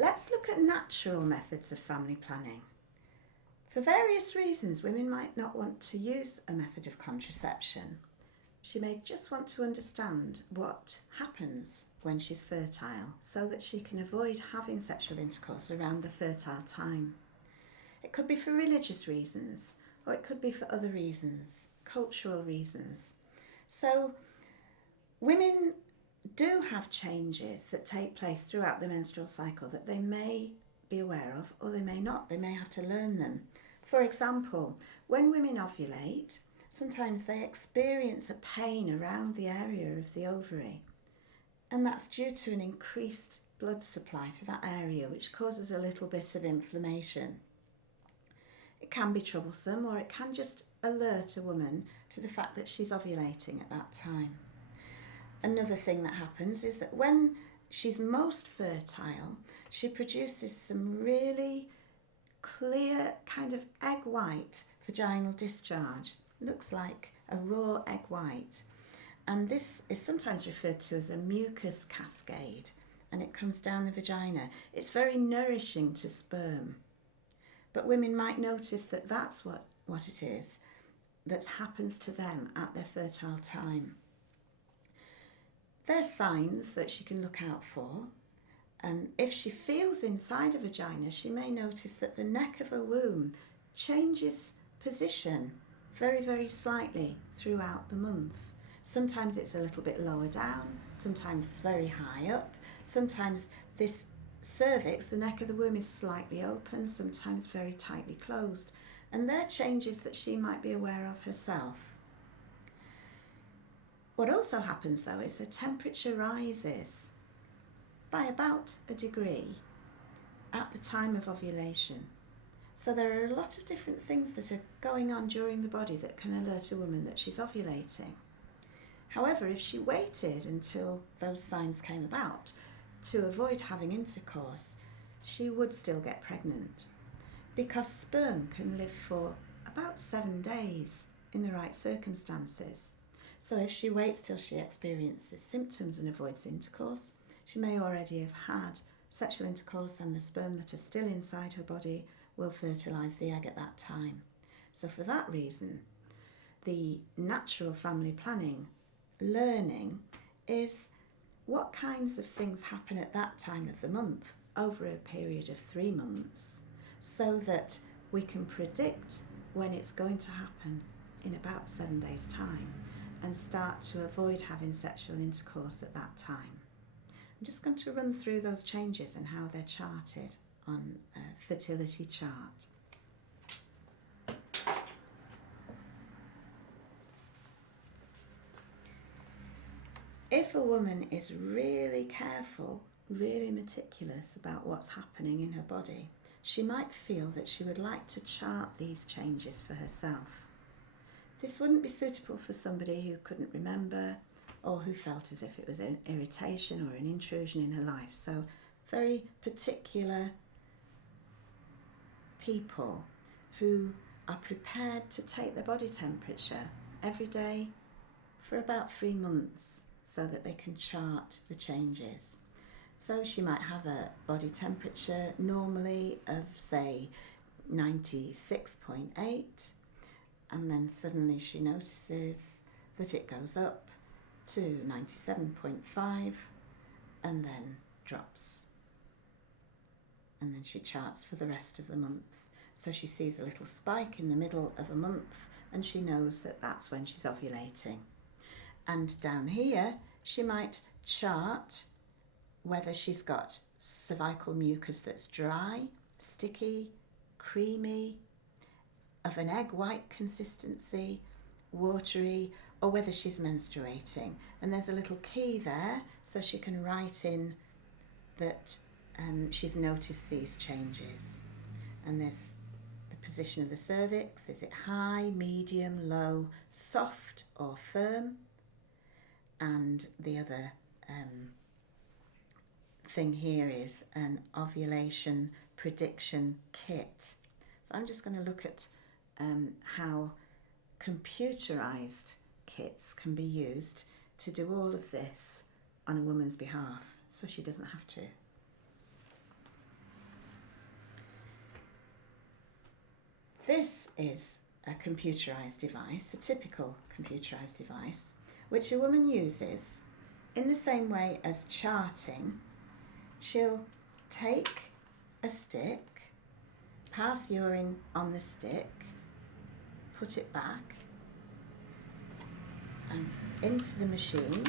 Let's look at natural methods of family planning. For various reasons, women might not want to use a method of contraception. She may just want to understand what happens when she's fertile so that she can avoid having sexual intercourse around the fertile time. It could be for religious reasons, or it could be for other reasons, cultural reasons. So women do have changes that take place throughout the menstrual cycle that they may be aware of, or they may not. They may have to learn them. For example, when women ovulate, sometimes they experience a pain around the area of the ovary, and that's due to an increased blood supply to that area, which causes a little bit of inflammation. It can be troublesome, or it can just alert a woman to the fact that she's ovulating at that time. Another thing that happens is that when she's most fertile, she produces some really clear kind of egg white vaginal discharge. Looks like a raw egg white. And this is sometimes referred to as a mucus cascade, and it comes down the vagina. It's very nourishing to sperm. But women might notice that that's what it is that happens to them at their fertile time. There's signs that she can look out for, and if she feels inside a vagina, she may notice that the neck of her womb changes position very, very slightly throughout the month. Sometimes it's a little bit lower down, sometimes very high up, sometimes this cervix, the neck of the womb, is slightly open, sometimes very tightly closed, and they're changes that she might be aware of herself. What also happens though is the temperature rises by about a degree at the time of ovulation. So there are a lot of different things that are going on during the body that can alert a woman that she's ovulating. However, if she waited until those signs came about to avoid having intercourse, she would still get pregnant, because sperm can live for about 7 days in the right circumstances. So if she waits till she experiences symptoms and avoids intercourse, she may already have had sexual intercourse, and the sperm that are still inside her body will fertilise the egg at that time. So for that reason, the natural family planning learning is what kinds of things happen at that time of the month over a period of 3 months, so that we can predict when it's going to happen in about 7 days' time and start to avoid having sexual intercourse at that time. I'm just going to run through those changes and how they're charted on a fertility chart. If a woman is really careful, really meticulous about what's happening in her body, she might feel that she would like to chart these changes for herself. This wouldn't be suitable for somebody who couldn't remember, or who felt as if it was an irritation or an intrusion in her life. So very particular people who are prepared to take their body temperature every day for about 3 months so that they can chart the changes. So she might have a body temperature normally of, say, 96.8, and then suddenly she notices that it goes up to 97.5 and then drops. And then she charts for the rest of the month. So she sees a little spike in the middle of a month, and she knows that that's when she's ovulating. And down here, she might chart whether she's got cervical mucus that's dry, sticky, creamy, of an egg white consistency, watery, or whether she's menstruating. And there's a little key there, so she can write in that she's noticed these changes. And there's the position of the cervix. Is it high, medium, low, soft, or firm? And the other thing here is an ovulation prediction kit. So I'm just going to look at how computerized kits can be used to do all of this on a woman's behalf, so she doesn't have to. This is a computerised device, a typical computerised device, which a woman uses in the same way as charting. She'll take a stick, pass urine on the stick, put it back and into the machine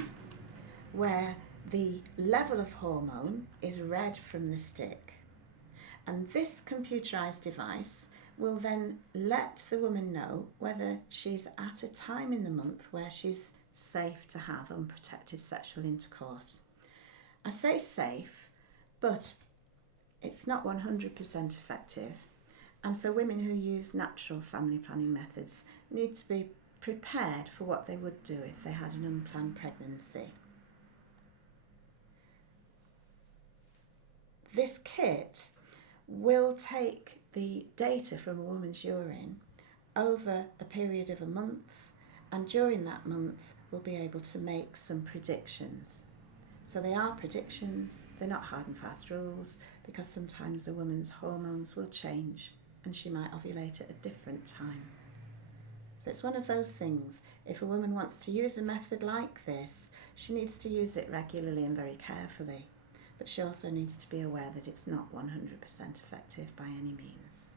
where the level of hormone is read from the stick. And this computerised device will then let the woman know whether she's at a time in the month where she's safe to have unprotected sexual intercourse. I say safe, but it's not 100% effective. And so women who use natural family planning methods need to be prepared for what they would do if they had an unplanned pregnancy. This kit will take the data from a woman's urine over a period of a month, and during that month we'll be able to make some predictions. So they are predictions, they're not hard and fast rules, because sometimes a woman's hormones will change and she might ovulate at a different time. So it's one of those things, if a woman wants to use a method like this, she needs to use it regularly and very carefully. But she also needs to be aware that it's not 100% effective by any means.